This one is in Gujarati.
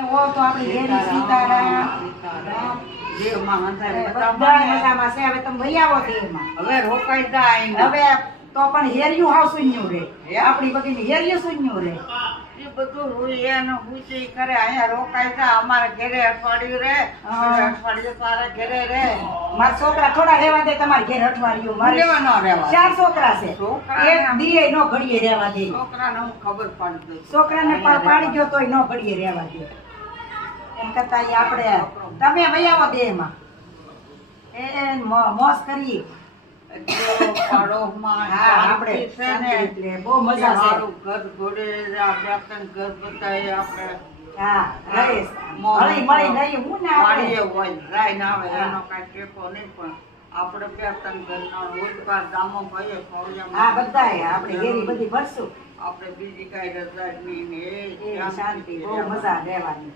ઓ તો આપણી ઘેરી સીતારામ દેવમાં હંધાય બધા બધા મજામાં છે. હવે તમે વહી આવો દેહમાં. હવે રોકાઈ જાય હવે તો પણ હેરિયું હાવ શૂન્યું રે. આપણી બગીની હેરિયું શૂન્યું રે. એ બધું હોય એનું પૂછી કરે અહીંયા રોકાઈ જા અમારે ઘરે અઠવાડિયું રે અઠવાડિયું તારા ઘરે રે મારા છોકરા થોડા રહેવા દે તમારે ઘેર અઠવાડિયું. મારે લેવા ન રહેવા 4 છોકરા છે. છોકરા એક દીએ નો ઘડીએ રહેવા દે. છોકરાને હું ખબર પડી દઉં છોકરાને પણ પાડી ગયો તોય નો ઘડીએ રહેવા દે. એમ કરતા ઈ આપણે તમે વહી આવો દેહમાં. એ મોજ કરી. પાડોશમાં હા, આપણે શાંતિ છે ને એટલે બહુ મજા છે. સારું ઘર ઘોડે આપણે ઘર બતાવીએ આપણે હા, રહીશ. હળી મળી નહીં હું ને વાડીએ આપણે. હોય રાય ના આવે એનો કાંઈ ટેકો નહીં પણ આપણે બે ત્રણ ઘરના રોજગાર દામો ભાઈએ હા, ફળિયામાં બધાય આપણે ઘેરી બધી ભરશું. આપણે બીજી કાંઈ રજા નહીં ને એ શાંતિ બહુ મજા રહેવાની.